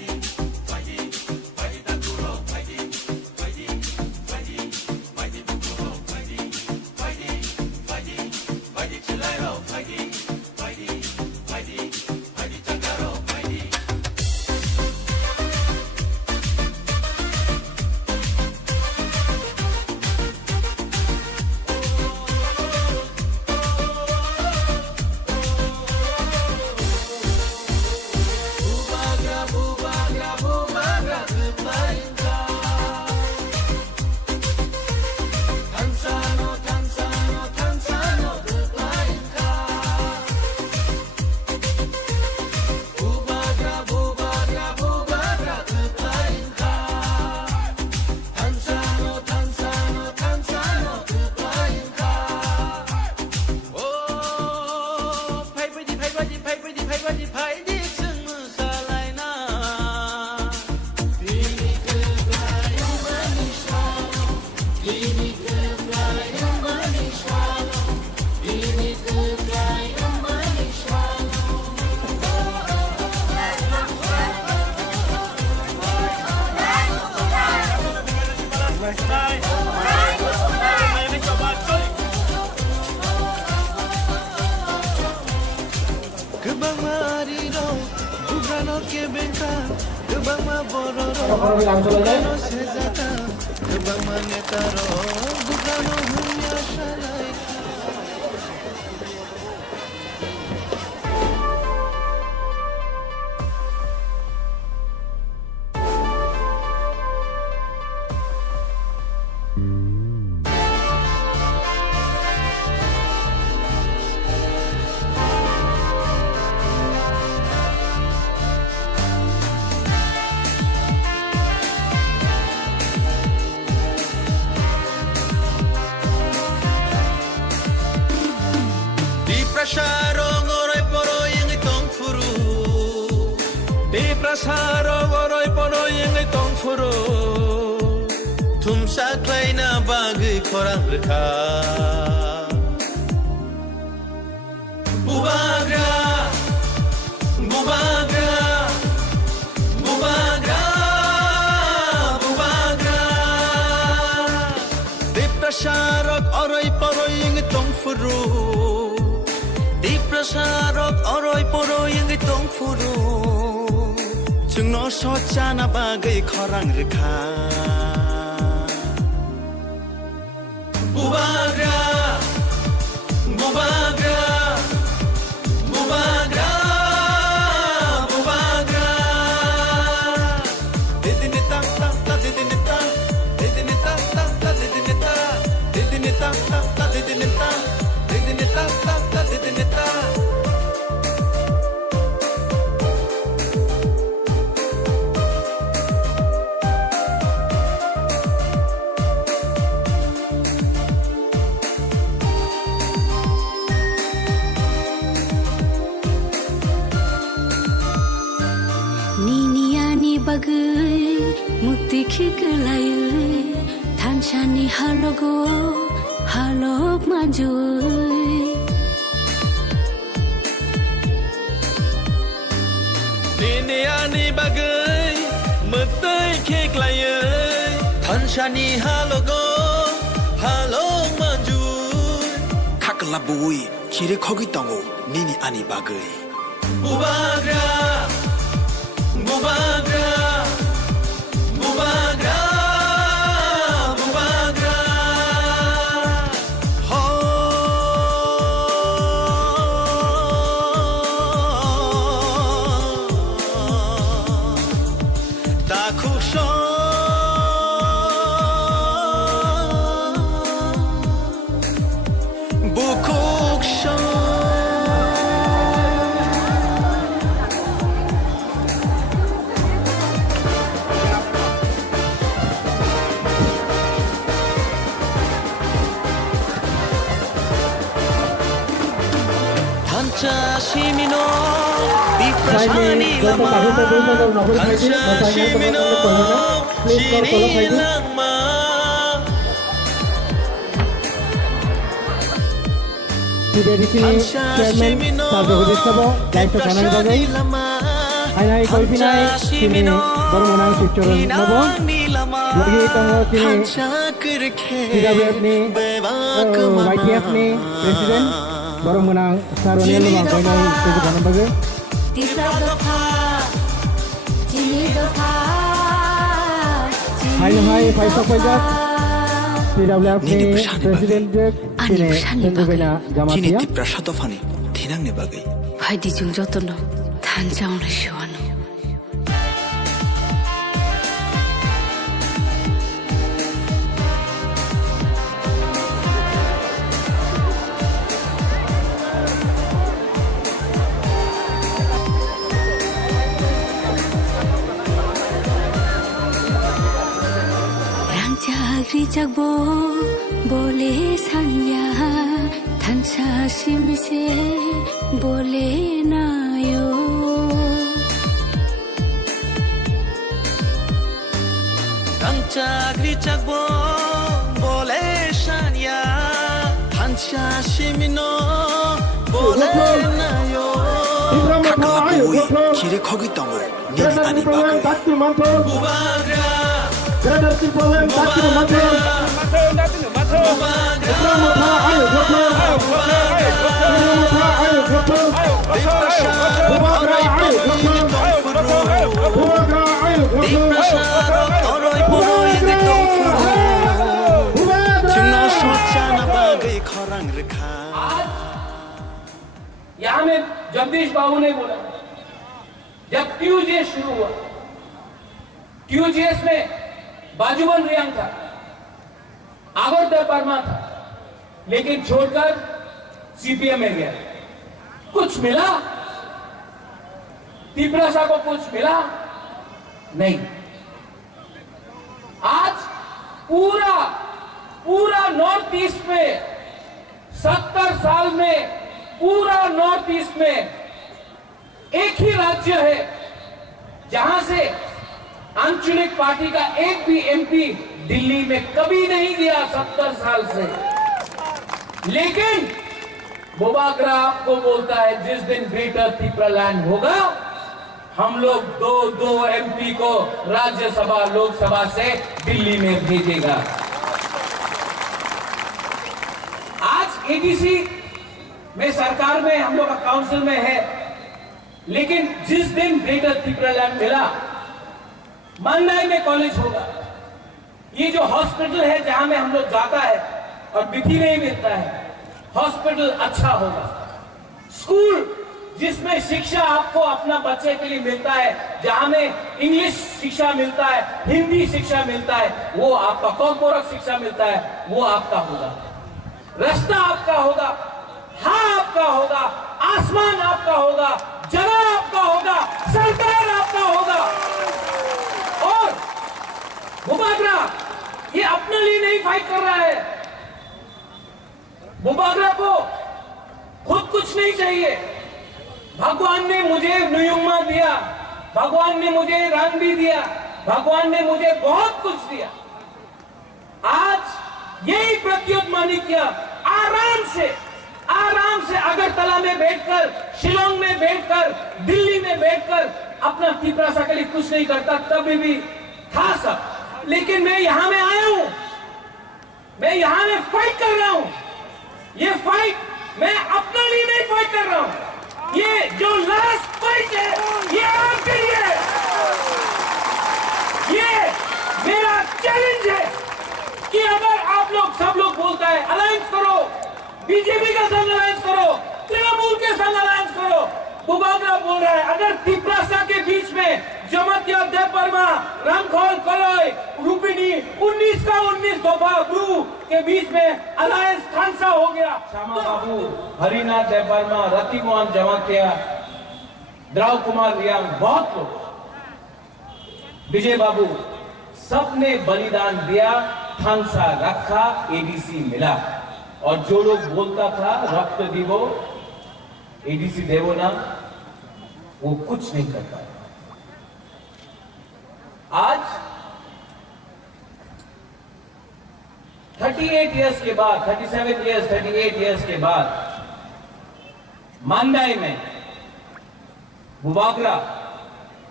Chairman Sarjoko Distabo, Daito Kanang Bagai, Ainai koi pinai sini baru menang Sipchorun nobo lagi tanggo sini TWF ni YTF ni presiden baru menang Saroniel bang koi nang tujuh kanan bagai Hai Faisal Faizat TWF ni presiden jek sini tentu kena Jamatia Prashatofani tinang ne bagai Hai di jung jotono tanjang le shwanu Jagbo bole sanya thansa simise bole nayo Chagri jagbo bole sanya thansa simino bole nayo Kire khogi tango ni ani bagai Bubagra Brother people and Dr. Matthew यहाँ में जगदीश बाबू ने बोला जब ट्यूजीएस शुरू हुआ ट्यूजीएस में बाजूबन रियांग था आगोर परमा था लेकिन छोड़कर सीपीएम में गया कुछ मिला तिपरासा को कुछ मिला नहीं आज पूरा नॉर्थ ईस्ट में 70 साल में पूरा नॉर्थ ईस्ट में एक ही राज्य है जहां से आंचलिक पार्टी का एक भी एमपी दिल्ली में कभी नहीं गया 70 साल से लेकिन बोबाग्रा आपको बोलता है जिस दिन ग्रेटर त्रिपुरालैंड होगा हम लोग दो एमपी को राज्यसभा लोकसभा से दिल्ली में भेजेगा आज एडीसी में सरकार में हम लोग का काउंसिल में है लेकिन जिस दिन ग्रेटर त्रिपुरालैंड मिला मंदाई में कॉलेज होगा ये जो हॉस्पिटल है जहां में हम लोग जाता है और बिथी नहीं मिलता है हॉस्पिटल अच्छा होगा स्कूल जिसमें शिक्षा आपको अपना बच्चे के लिए मिलता है जहां में इंग्लिश शिक्षा मिलता है हिंदी शिक्षा मिलता है वो आपका कॉर्पोरेट शिक्षा मिलता है वो आपका होगा रास्ता आपका होगा हाँ आपका होगा आसमान आपका होगा जगह आपका होगा सरकार आपका होगा और बोबाग्रा ये अपने लिए नहीं फाइट कर रहा है बोबाग्रा को खुद कुछ नहीं चाहिए भगवान ने मुझे नुयुम्मा दिया भगवान ने मुझे रणबी दिया भगवान ने मुझे बहुत कुछ दिया आज यही प्रत्युत्मानिक्य आराम से अगरतला में बैठकर शिलोंग में बैठकर दिल्ली में बैठकर अपना त्रिपुरा के लिए कुछ नहीं करता तभी भी था सब लेकिन मैं यहां में आया हूं मैं यहां में फाइट कर रहा हूं ये फाइट मैं अपने लिए नहीं फाइट कर रहा हूं ये जो लास्ट फाइट है ये आपके लिए है ये मेरा चैलेंज है कि अगर आप लोग सब लोग बोलता है अलायंस करो बीजेपी का संग अलायंस करो तृणमूल के संग अलायंस करो बोबाग्रा बोल रहा है अगर त्रिपुरा के बीच में जमातिया देवबर्मा रंगखोल कलोई रूपिनी 19 का 19 दफा ग्रुप के बीच में अलायंस खानसा हो गया श्यामा बाबू हरिनाथ देवबर्मा रति मोहन जमातिया द्राव कुमार रियांग बहुत लोग विजय बाबू सबने बलिदान दिया खानसा रखा एडीसी मिला और जो लोग बोलता था रक्त दिवो एडीसी देवो ना वो कुछ नहीं कर पाया आज 38 इयर्स के बाद 37 इयर्स 38 इयर्स के बाद मांदाई में बोबाग्रा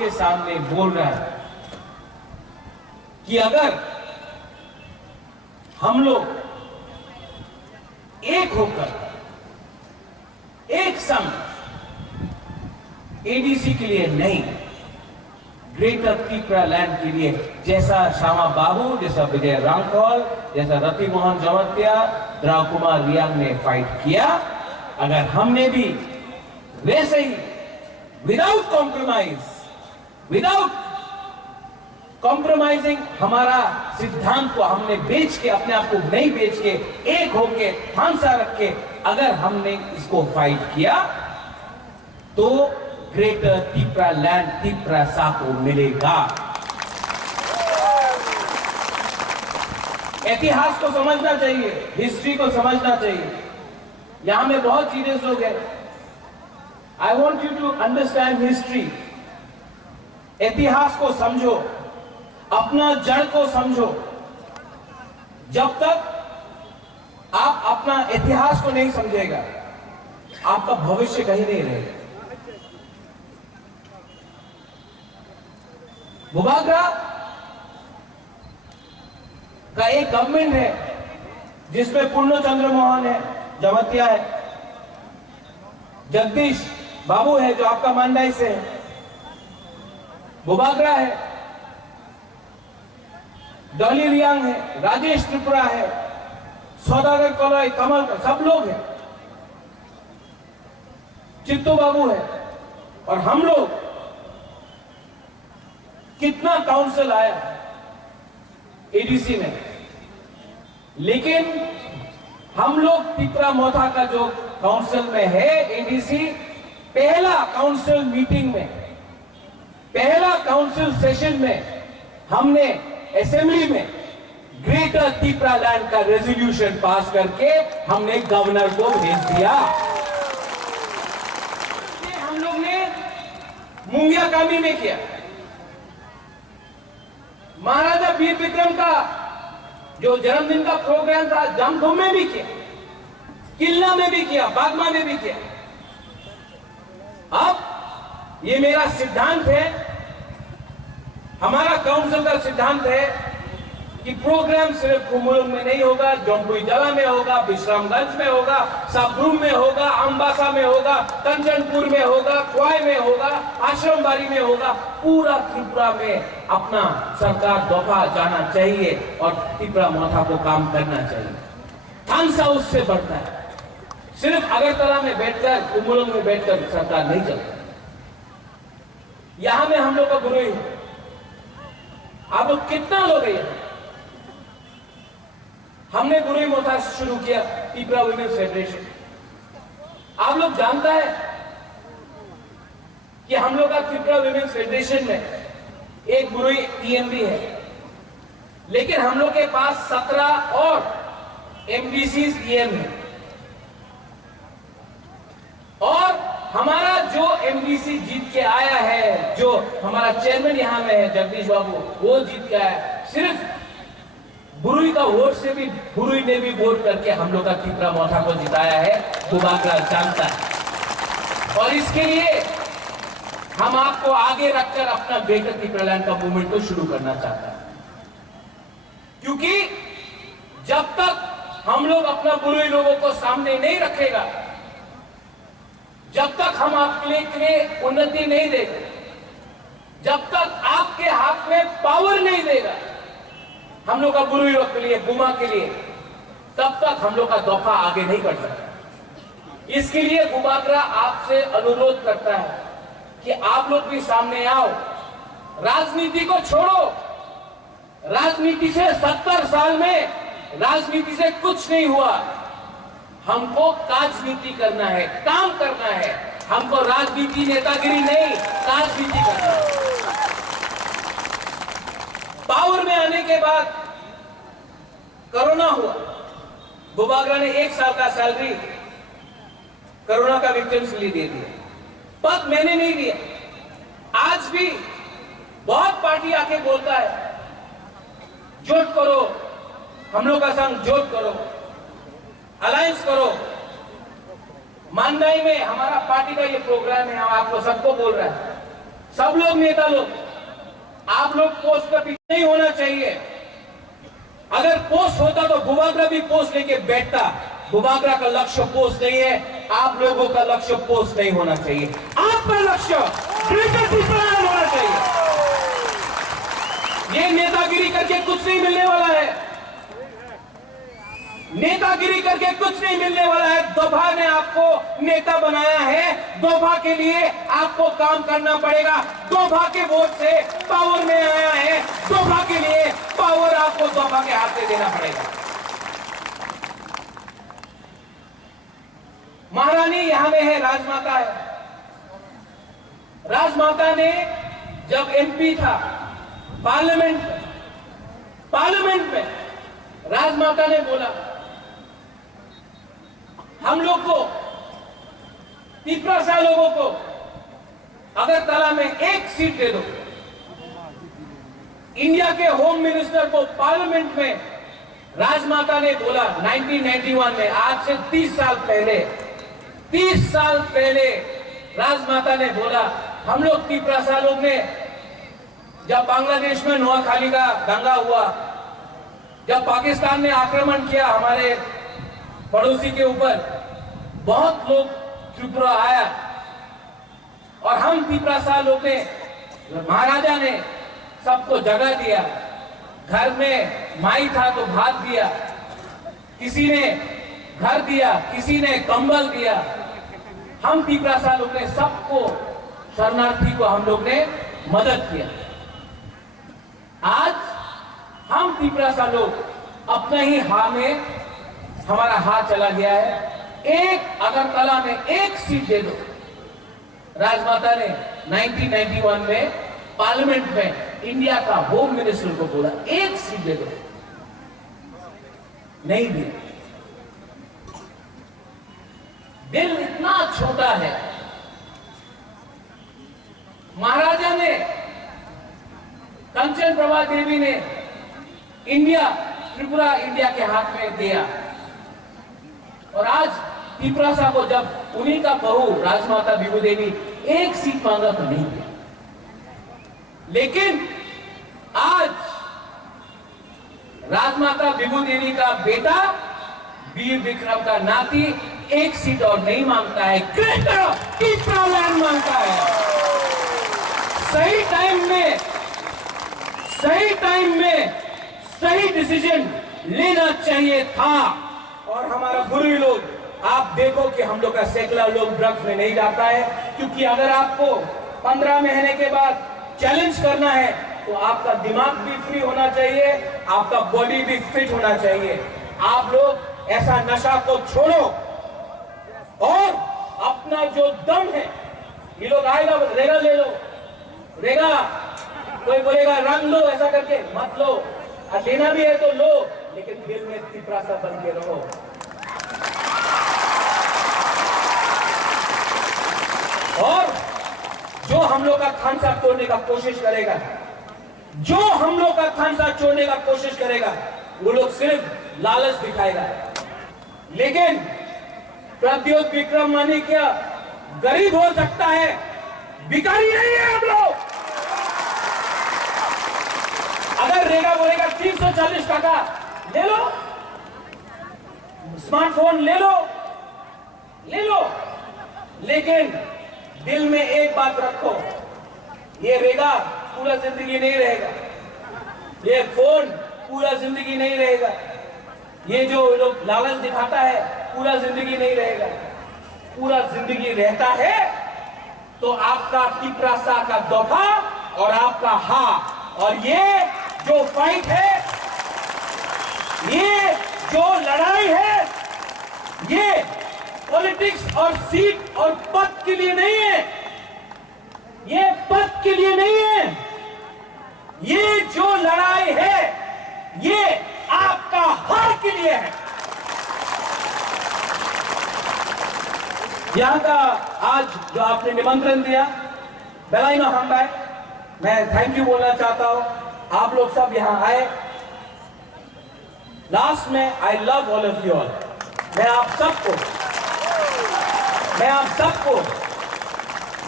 आपके सामने बोल रहा है कि अगर हम लोग एक होकर एक संग एडीसी के लिए नहीं, ग्रेटर त्रिपुरा लैंड के लिए, जैसा श्यामा बाबू, जैसा विजय रामखोल, जैसा रति मोहन जमत्या, द्राव कुमार रियांग ने फाइट किया, अगर हमने भी वैसे ही विदाउट कॉम्प्रोमाइजिंग हमारा सिद्धांत को हमने बेच के, अपने आप को नहीं बेच के, एक होके फांसा रख के अगर हमने इसको फाइट किया तो ग्रेटर त्रिपुरा लैंड त्रिपुरा सा को मिलेगा। इतिहास को समझना चाहिए, हिस्ट्री को समझना चाहिए। यहां में बहुत सीरियस लोग हैं। I want you to understand history. इतिहास को समझो, अपना जड़ को समझो। जब तक आप अपना इतिहास को नहीं समझेगा, आपका भविष्य कहीं नहीं रहेगा। बुबागरा का एक गवर्नमेंट है जिसमें पूर्ण चंद्र मोहन है, जमत्या है, जगदीश बाबू है जो आपका मांडाई से है, बुबागरा है, डॉली रियांग है, राजेश त्रिपुरा है, सौदागर कॉलोई, कमल, सब लोग हैं, चित्तू बाबू है, और हम लोग कितना काउंसिल आया एडीसी में, लेकिन हम लोग त्रिपुरा मोथा का जो काउंसिल में है एडीसी, पहला काउंसिल मीटिंग में, पहला काउंसिल सेशन में हमने असेंबली में ग्रेटर त्रिपुरा लैंड का रेजोल्यूशन पास करके हमने गवर्नर को भेज दिया। हम लोग ने मुंगिया कामी में किया, महाराजा वीर विक्रम का जो जन्मदिन का प्रोग्राम था जामथोम में भी किया, किल्ला में भी किया, बागमा में भी किया। अब ये मेरा सिद्धांत है, हमारा काउंसिल का सिद्धांत है कि प्रोग्राम सिर्फ कुमुलुंग में नहीं होगा, जौनपुरी जला में होगा, विश्रामगंज में होगा, साबरूम में होगा, अम्बासा में होगा, कंचनपुर में होगा, क्वाई में होगा, आश्रमबाड़ी में होगा, पूरा त्रिपुरा में अपना सरकार दफा जाना चाहिए और त्रिपुरा मोथा को काम करना चाहिए। थानसा उससे बढ़ता है। सिर्फ अगरतला में बैठकर, कुमुलुंग में बैठकर सरकार नहीं चलती। यहां में हम लोग का गुरु ही है। आप लोग कितना लोग हैं? हमने गुरु मोथा शुरू किया त्रिपुरा वुमेन्स फेडरेशन। आप लोग जानता है कि हम लोग का त्रिपुरा वुमेन्स फेडरेशन में एक गुरु टीएमबी है, लेकिन हम लोग के पास 17 और एमडीसी टीएम है, और हमारा जो एमडीसी जीत के आया है, जो हमारा चेयरमैन यहां में है जगदीश बाबू, वो जीत के आया सिर्फ बुरुई का वोट से भी, बुरुई ने भी वोट करके हम लोग का त्रिपुरा मोथा को जिताया है। बुबागरा जानता है, और इसके लिए हम आपको आगे रखकर अपना ग्रेटर त्रिपुरा लैंड का मूवमेंट को शुरू करना चाहता है, क्योंकि जब तक हम लोग अपना बुरुई लोगों को सामने नहीं रखेगा, जब तक हम आपके लिए उन्नति नहीं देगा, जब तक आपके हाथ में पावर नहीं देगा हम लोग का बुरुई लोग के लिए, बुमा के लिए, तब तक हम लोग का दफा आगे नहीं बढ़ सकता। इसके लिए बुबागरा आपसे अनुरोध करता है कि आप लोग भी सामने आओ, राजनीति को छोड़ो। राजनीति से 70 साल में राजनीति से कुछ नहीं हुआ। हमको राजनीति करना है, काम करना है। हमको राजनीति नेतागिरी नहीं, राजनीति करना है। पावर में आने के बाद कोरोना हुआ, बुबागरा ने 1 साल का सैलरी कोरोना का विक्टिम्स के लिए दे दिया, पर मैंने नहीं दिया। आज भी बहुत पार्टी आके बोलता है जोट करो, हम लोग का संग जोट करो, अलायंस करो। मांडाई में हमारा पार्टी का ये प्रोग्राम है, हम आपको सबको बोल रहा है, सब लोग नेता लोग, आप लोग पोस्ट पर पीछे नहीं होना चाहिए। अगर पोस्ट होता तो बुबागरा भी पोस्ट लेके बैठता। बुबागरा का लक्ष्य पोस्ट नहीं है, आप लोगों का लक्ष्य पोस्ट नहीं होना चाहिए। आपका लक्ष्य ब्रिगेड होना चाहिए। ये नेतागिरी करके कुछ नहीं मिलने वाला है, नेतागिरी करके कुछ नहीं मिलने वाला है। दोभा ने आपको नेता बनाया है, दोभा के लिए आपको काम करना पड़ेगा। दोभा के वोट से पावर में आया है, दोभा के लिए पावर आपको दोभा के हाथ में देना पड़ेगा। महारानी यहां में है, राजमाता है। राजमाता ने जब एमपी था पार्लियामेंट में राजमाता ने बोला, हम लोग को, तिपरासा लोगों को अगरतला में एक सीट दे दो। इंडिया के होम मिनिस्टर को पार्लियामेंट में राजमाता ने बोला 1991 में, आज से 30 साल पहले राजमाता ने बोला, हम लोग तिपरासा लोग ने, जब बांग्लादेश में नोआखाली का दंगा हुआ, जब पाकिस्तान ने आक्रमण किया हमारे पड़ोसी के ऊपर, बहुत लोग त्रिपुरा आया और हम तिपरासा लोग ने, महाराजा ने सबको जगह दिया। घर में माई था तो भात दिया, किसी ने घर दिया, किसी ने कंबल दिया। हम तिपरासा लोग ने सबको, शरणार्थी को हम लोग ने मदद किया। आज हम तिपरासा लोग अपने ही हाथ में, हमारा हाथ चला गया है। एक अगरतला में एक सीट दे दो। राजमाता ने 1991 में पार्लियामेंट में इंडिया का होम मिनिस्टर को बोला, एक सीट दे दो, नहीं दिया। दिल इतना छोटा है। महाराजा ने, कंचन प्रभा देवी ने इंडिया, त्रिपुरा इंडिया के हाथ में दिया, और आज तिपरासा को जब उन्हीं का बहू राजमाता विभू देवी एक सीट मांगा तो नहीं दिया। लेकिन आज राजमाता विभू देवी का बेटा वीर विक्रम का नाती एक सीट और नहीं मांगता है, ग्रेटर तिपरा लैंड मांगता है। सही टाइम में सही डिसीजन लेना चाहिए था। और हमारा गुरु लोग, आप देखो कि हम लोग का सैकड़ा लोग ड्रग्स में नहीं जाता है, क्योंकि अगर आपको 15 महीने के बाद चैलेंज करना है तो आपका दिमाग भी फ्री होना चाहिए, आपका बॉडी भी फिट होना चाहिए। आप लोग ऐसा नशा को छोड़ो और अपना जो दम है, ये लोग आएगा रेगा ले लो, रेगा, कोई बोलेगा रंग लो, ऐसा करके मत लो, और लेना भी है तो लो, लेकिन दिल में तिपरासा बन के रहो। और जो हम लोग का खानसा तोड़ने का कोशिश करेगा, जो हम लोग का खानसा छोड़ने का कोशिश करेगा, वो लोग सिर्फ लालच दिखाएगा। लेकिन प्रद्योत विक्रम मानी क्या गरीब हो सकता है, भिखारी नहीं है हम लोग। अगर रेगा बोलेगा 340 टका ले लो, स्मार्टफोन ले लो, लेकिन दिल में एक बात रखो, ये रेगा पूरा जिंदगी नहीं रहेगा, ये फोन पूरा जिंदगी नहीं रहेगा, ये जो लोग लालच दिखाता है पूरा जिंदगी नहीं रहेगा। पूरा जिंदगी रहता है तो आपका तिपरासा का दोभा और आपका हा, और ये जो फाइट है, ये जो लड़ाई है, ये पॉलिटिक्स और सीट और पद के लिए नहीं है, ये पद के लिए नहीं है, ये जो लड़ाई है ये आपका हार के लिए है। यहां का आज जो आपने निमंत्रण दिया, बेलाइनो हम्बाई, मैं थैंक यू बोलना चाहता हूं। आप लोग सब यहां आए। लास्ट में I love all of you all. मैं आप सबको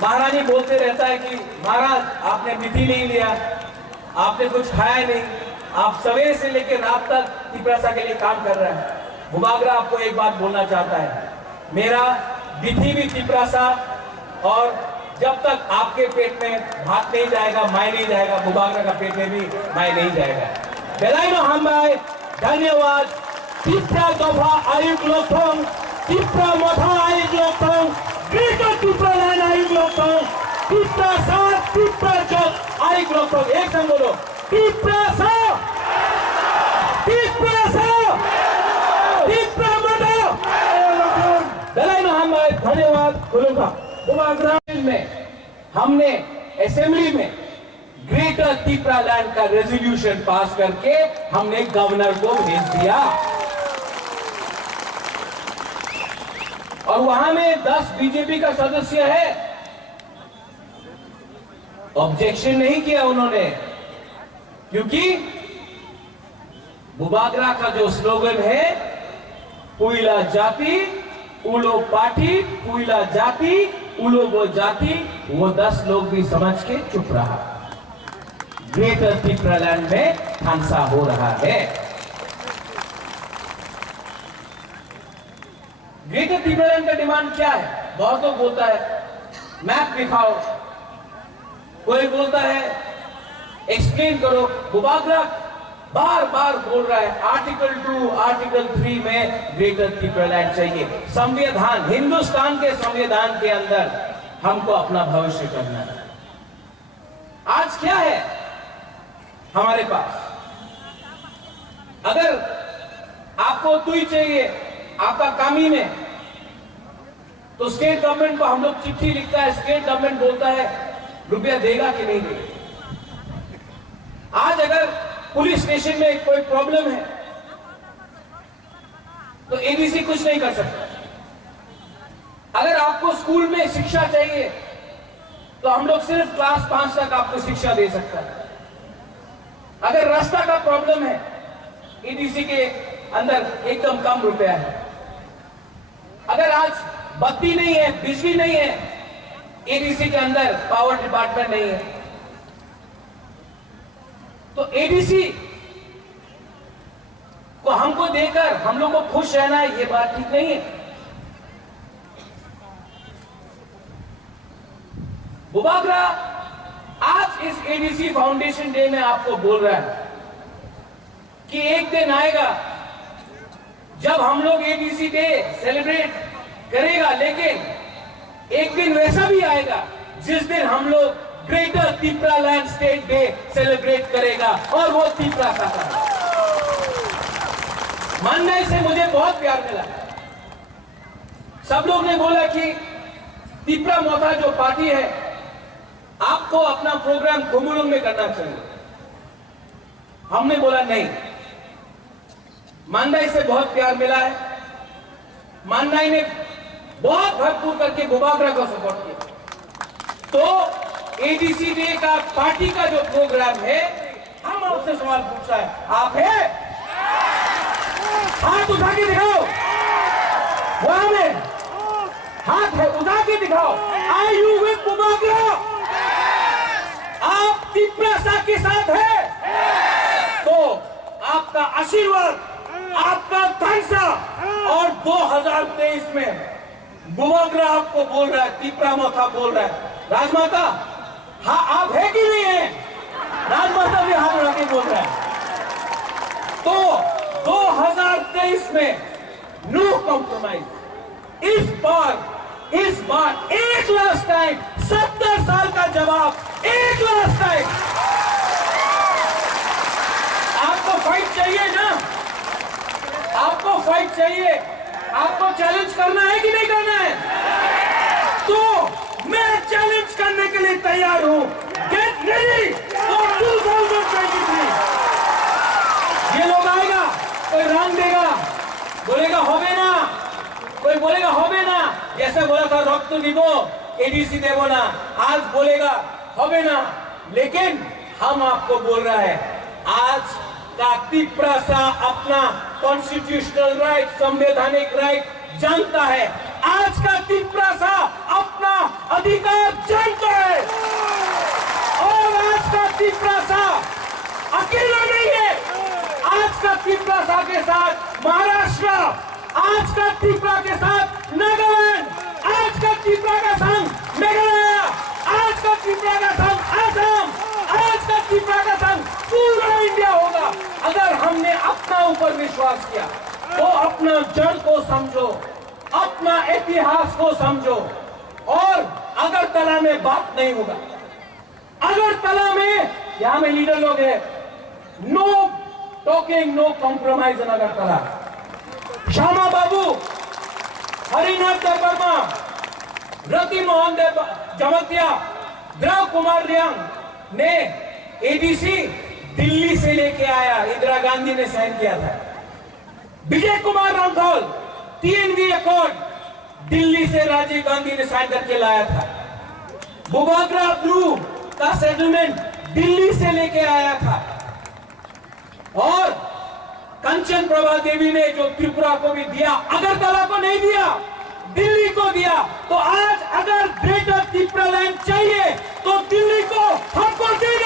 महारानी बोलते रहता है कि महाराज आपने विधि नहीं लिया, आपने कुछ खाया नहीं, आप सवेरे से लेकर रात तक तिपरासा के लिए काम कर रहे हैं। बुबागरा आपको एक बात बोलना चाहता है, मेरा विधि भी तिपरासा, और जब तक आपके पेट में भात नहीं जाएगा, माय नहीं जाएगा, बुबागरा का पेट में भी माय नहीं जाएगा। बेलाइनो हमारे धन्यवाद। तिप्रा दफा आयुक लोथों, तिप्रा मोथा आयुक लोथों, ग्रेटर तिप्रा लैंड आयुक लोथों, तिप्रा साथ तिप्रा जोत आयुक लोथों। एक संग बोलो, तिप्रासा, तिप्रासा, तिप्रा मोथा। बेलाइनो हमारे धन्यवाद बोलूंगा। बुबागरा में हमने असेंबली में ग्रेटर तिप्रा लैंड का रेजोल्यूशन पास करके हमने गवर्नर को भेज दिया, और वहां में 10 बीजेपी का सदस्य है। ऑब्जेक्शन नहीं किया उन्होंने, क्योंकि बुबागरा का जो स्लोगन है, पुइला जाति उलो पार्टी, पुइला जाति उलो वो जाति, वो 10 लोग भी समझ के चुप रहा। ग्रेटर तिप्रा लैंड में हादसा हो रहा है। ग्रेटर तिप्रा लैंड का डिमांड क्या है? बहुत लोग बोलता है मैप दिखाओ, कोई बोलता है एक्सप्लेन करो। बुबागरा बार बार बोल रहा है आर्टिकल 2, आर्टिकल 3 में ग्रेटर तिप्रा लैंड चाहिए। संविधान, हिंदुस्तान के संविधान के अंदर हमको अपना भविष्य करना है। आज क्या है हमारे पास? अगर आपको तुई चाहिए आपका कामी में, तो स्टेट गवर्नमेंट को हम लोग चिट्ठी लिखता है, स्टेट गवर्नमेंट बोलता है रुपया देगा कि नहीं देगा। आज अगर पुलिस स्टेशन में कोई प्रॉब्लम है तो एडीसी कुछ नहीं कर सकता। अगर आपको स्कूल में शिक्षा चाहिए तो हम लोग सिर्फ क्लास 5 तक आपको शिक्षा दे सकता है। अगर रास्ता का प्रॉब्लम है, एडीसी के अंदर एकदम कम रुपया है। अगर आज बत्ती नहीं है, बिजली नहीं है, एडीसी के अंदर पावर डिपार्टमेंट नहीं है, तो एडीसी को हमको देकर हम लोग को खुश रहना है, ये बात ठीक नहीं है। बुबागरा आज इस एडीसी फाउंडेशन डे में आपको बोल रहा है कि एक दिन आएगा जब हम लोग एडीसी डे सेलिब्रेट करेगा, लेकिन एक दिन वैसा भी आएगा जिस दिन हम लोग greater Tipra land state day celebrate करेगा, और वो तिपरासा का। मानने से मुझे बहुत प्यार मिला। सब लोग ने बोला कि तिप्रा मोथा जो पार्टी है, आपको अपना प्रोग्राम खुमुलुंग में करना चाहिए। हमने बोला नहीं, माननाई से बहुत प्यार मिला है। माननाई ने बहुत भरपूर करके बुबागरा को सपोर्ट किया। तो एडीसी डे का पार्टी का जो प्रोग्राम है, हम आपसे सवाल पूछता है, आप है? हाथ उठा के दिखाओ, वहां में हाथ है, उठा के दिखाओ। Are you with Bubagra? आप तिपरासा के साथ है? तो आपका आशीर्वाद, आपका धनसा, और 2023 में बुबागरा आपको बोल रहा है, तिप्रा मोथा बोल रहा है, राजमाता हाँ आप है कि नहीं है? राजमाता भी हाथ उठा के बोल रहा है। तो 2023 में नो कॉम्प्रोमाइज। इस बार एक लास्ट टाइम, 70 साल का जवाब, एक लास्ट टाइम। आपको फाइट चाहिए ना? आपको फाइट चाहिए, आपको चैलेंज करना है कि नहीं करना है? तो मैं चैलेंज करने के लिए तैयार हूं। Get ready for 2023। ये लोग आएगा, कोई रंग देगा, बोलेगा होबे ना, कोई बोलेगा होबे ना, जैसे बोला था रक्त दिबो एडीसी देवो ना, आज बोलेगा होबे ना। लेकिन हम आपको बोल रहा है, आज का तिपरासा अपना कॉन्स्टिट्यूशनल राइट, संवैधानिक राइट जानता है। आज का तिपरासा अपना अधिकार जनता है। और आज का त्रिपुरा अकेला नहीं है। आज का त्रिपुरा के साथ महाराष्ट्र, आज का त्रिपुरा के साथ नागालैंड, आज का त्रिपुरा का संग मेघालय, आज का त्रिपुरा का संग असम, आज का त्रिपुरा का संग पूरा इंडिया होगा। अगर हमने अपना ऊपर विश्वास किया तो अपना जड़ को समझो, अपना इतिहास को समझो। और अगरतला में बात नहीं होगा। अगरतला में यहां में लीडर लोग हैं, know talking, no compromise in Agartala. Shyama बाबू, हरिनाथ देव वर्मा, रति मोहन देव जमतिया, द्रव कुमार रियांग ने एडीसी दिल्ली से लेके आया, इंदिरा गांधी ने साइन किया था। विजय कुमार रामथल TNV अकॉर्ड दिल्ली से राजीव गांधी ने साइन करके लाया था। बुबाग्रा ब्लू का सेटलमेंट दिल्ली से लेके आया था। और कंचन प्रभा देवी ने जो त्रिपुरा को भी दिया, अगरतला को नहीं दिया, दिल्ली को दिया। तो आज अगर ग्रेटर त्रिपुरा लैंड चाहिए तो दिल्ली को हमको